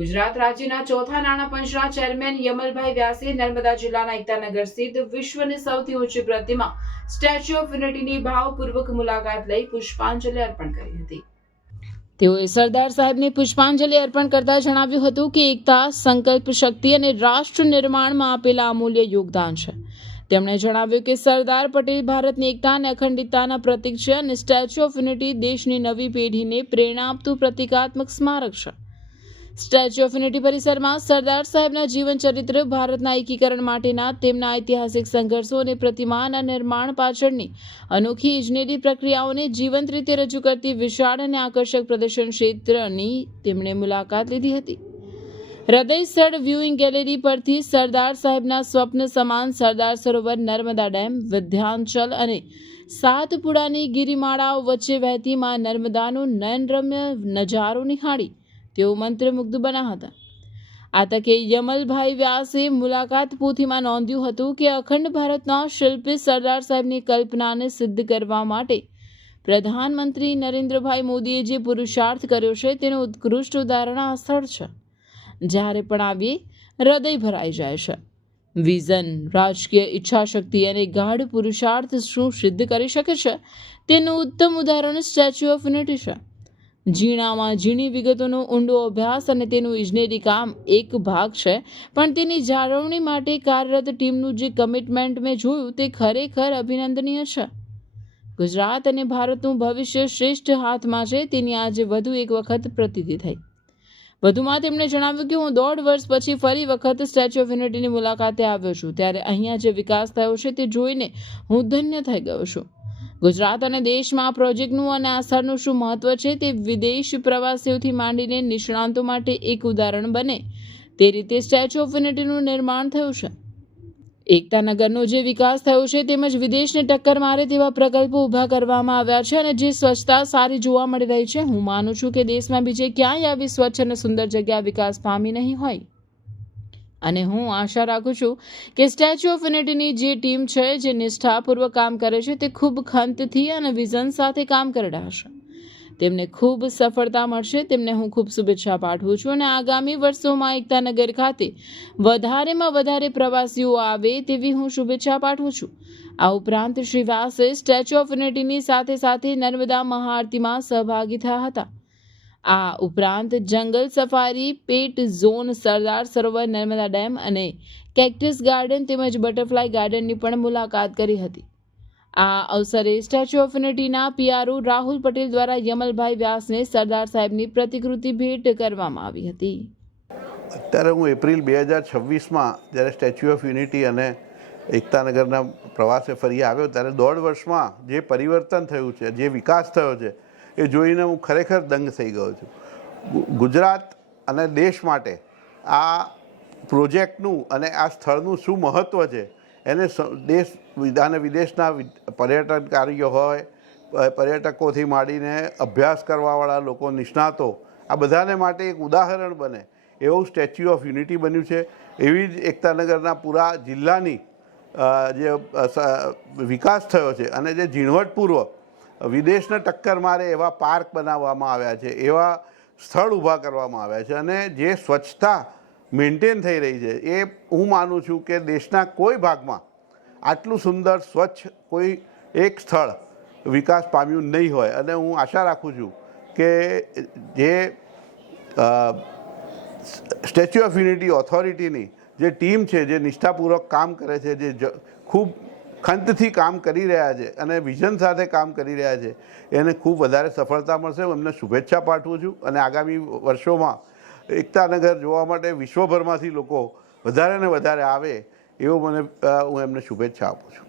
ગુજરાત રાજ્યના ચોથા નાણાં પંચના ચેરમેન યમલભાઈ વ્યાસે નર્મદા જિલ્લાના એકતાનગર સ્થિત વિશ્વની સૌથી ઊંચી પ્રતિમા સ્ટેચ્યુ ઓફ યુનિટીની ભાવપૂર્વક મુલાકાત લઈ પુષ્પાંજલિ અર્પણ કરી હતી। તેઓએ સરદાર સાહેબને પુષ્પાંજલિ અર્પણ કરતા જણાવ્યું હતું કે એકતા, સંકલ્પ શક્તિ અને રાષ્ટ્ર નિર્માણમાં આપેલા અમૂલ્ય યોગદાન છે। તેમણે જણાવ્યું કે સરદાર પટેલ ભારતની એકતા અને અખંડિતતાના પ્રતીક છે અને સ્ટેચ્યુ ઓફ યુનિટી દેશની નવી પેઢીને પ્રેરણા આપતું પ્રતિકાત્મક સ્મારક છે। સ્ટેચ્યુ ઓફ યુનિટી પરિસરમાં સરદાર સાહેબના જીવન ચરિત્ર, ભારતના એકીકરણ માટેના તેમના ઐતિહાસિક સંઘર્ષો અને પ્રતિમાના નિર્માણ પાછળની અનોખી ઇજનેરી પ્રક્રિયાઓને જીવંત રીતે રજૂ કરતી વિશાળ અને આકર્ષક પ્રદર્શન ક્ષેત્રની તેમણે મુલાકાત લીધી હતી। હૃદય સ્થળ વ્યુઇંગ ગેલેરી પરથી સરદાર સાહેબના સ્વપ્ન સમાન સરદાર સરોવર, નર્મદા ડેમ, વિંધ્યાચલ અને સાતપુડાની ગિરિમાળાઓ વચ્ચે વહેતી માં નર્મદાનો નયનરમ્ય નજારો નિહાળી તેઓ મંત્રમુગ્ધ બન્યા હતા। આ તકે યમલભાઈ વ્યાસે મુલાકાત પોથીમાં નોંધ્યું હતું કે અખંડ ભારતના શિલ્પી સરદાર સાહેબની કલ્પનાને સિદ્ધ કરવા માટે પ્રધાનમંત્રી નરેન્દ્રભાઈ મોદીએ જે પુરુષાર્થ કર્યો છે તેનું ઉત્કૃષ્ટ ઉદાહરણ આ સ્થળ છે। જ્યારે પણ આવીએ હૃદય ભરાઈ જાય છે। વિઝન, રાજકીય ઈચ્છાશક્તિ અને ગાઢ પુરુષાર્થ શું સિદ્ધ કરી શકે છે તેનું ઉત્તમ ઉદાહરણ સ્ટેચ્યુ ઓફ યુનિટી છે। ઝીણામાં ઝીણી વિગતોનો ઊંડો અભ્યાસ અને તેનું ઇજનેરી કામ એક ભાગ છે, પણ તેની જાળવણી માટે કાર્યરત ટીમનું જે કમિટમેન્ટ મેં જોયું તે ખરેખર અભિનંદનીય છે। ગુજરાત અને ભારતનું ભવિષ્ય શ્રેષ્ઠ હાથમાં છે તેની આજે વધુ એક વખત પ્રતીતિ થઈ। વધુમાં તેમણે જણાવ્યું કે હું 1.5 વર્ષ પછી ફરી વખત સ્ટેચ્યુ ઓફ યુનિટીની મુલાકાતે આવ્યો છું, ત્યારે અહીંયા જે વિકાસ થયો છે તે જોઈને હું ધન્ય થઈ ગયો છું। ગુજરાત અને દેશમાં આ પ્રોજેક્ટનું અને આ સ્થળનું શું મહત્વ છે તે વિદેશી પ્રવાસીઓથી માંડીને નિષ્ણાંતો માટે એક ઉદાહરણ બને તે રીતે સ્ટેચ્યુ ઓફ યુનિટીનું નિર્માણ થયું છે। એકતાનગરનો જે વિકાસ થયો છે તેમજ વિદેશને ટક્કર મારે તેવા પ્રકલ્પો ઊભા કરવામાં આવ્યા છે અને જે સ્વચ્છતા સારી જોવા મળી રહી છે। હું માનું છું કે દેશમાં બીજે ક્યાંય આવી સ્વચ્છ અને સુંદર જગ્યા વિકાસ પામી નહીં હોય અને હું આશા રાખું છું કે સ્ટેચ્યુ ઓફ યુનિટીની જે ટીમ છે, જે નિષ્ઠાપૂર્વક કામ કરે છે તે ખૂબ ખંતથી અને વિઝન સાથે કામ કરી રહ્યા છે। તેમને ખૂબ સફળતા મળશે, તેમને હું ખૂબ શુભેચ્છા પાઠવું છું અને આગામી વર્ષોમાં એકતાનગર ખાતે વધારેમાં વધારે પ્રવાસીઓ આવે તેવી હું શુભેચ્છા પાઠવું છું। આ ઉપરાંત શ્રી વ્યાસે સ્ટેચ્યુ ઓફ યુનિટીની સાથે સાથે નર્મદા મહાઆરતીમાં સહભાગી થયા હતા। આ ઉપરાંત જંગલ સફારી, પેટ ઝોન, સરદાર સરોવર, નર્મદા ડેમ અને કેક્ટસ ગાર્ડન તેમજ બટરફ્લાય ગાર્ડનની પણ મુલાકાત કરી હતી। આ અવસરે સ્ટેચ્યુ ઓફ યુનિટીના પીઆરઓ રાહુલ પટેલ દ્વારા યમલભાઈ વ્યાસને સરદાર સાહેબની પ્રતિકૃતિ ભેટ કરવામાં આવી હતી। અત્યારે હું એપ્રિલ 2026માં જ્યારે સ્ટેચ્યુ ઓફ યુનિટી અને એકતાનગરના પ્રવાસે ફરી આવ્યો ત્યારે 1.5 વર્ષમાં જે પરિવર્તન થયું છે, જે વિકાસ થયો છે એ જોઈને હું ખરેખર દંગ થઈ ગયો છું। ગુજરાત અને દેશ માટે આ પ્રોજેક્ટનું અને આ સ્થળનું શું મહત્ત્વ છે એને દેશ અને વિદેશના પર્યટનકારીઓ હોય, પર્યટકોથી માંડીને અભ્યાસ કરવાવાળા લોકો, નિષ્ણાતો, આ બધાને માટે એક ઉદાહરણ બને એવું સ્ટેચ્યુ ઓફ યુનિટી બન્યું છે। એવી જ એકતાનગરના પૂરા જિલ્લાની જે વિકાસ થયો છે અને જે ઝીણવટપૂર્વક વિદેશને ટક્કર મારે એવા પાર્ક બનાવવામાં આવ્યા છે, એવા સ્થળ ઊભા કરવામાં આવ્યા છે અને જે સ્વચ્છતા મેન્ટેન થઈ રહી છે એ હું માનું છું કે દેશના કોઈ ભાગમાં આટલું સુંદર સ્વચ્છ કોઈ એક સ્થળ વિકાસ પામ્યું નહીં હોય અને હું આશા રાખું છું કે જે સ્ટેચ્યુ ઓફ યુનિટી ઓથોરિટીની જે ટીમ છે, જે નિષ્ઠાપૂર્વક કામ કરે છે, જે ખૂબ ખંતથી કામ કરી રહ્યા છે અને વિઝન સાથે કામ કરી રહ્યા છે એને ખૂબ વધારે સફળતા મળશે। હું એમને શુભેચ્છા પાઠવું છું અને આગામી વર્ષોમાં એકતાનગર જોવા માટે વિશ્વભરમાંથી લોકો વધારે ને વધારે આવે એવું હું એમને શુભેચ્છા આપું છું।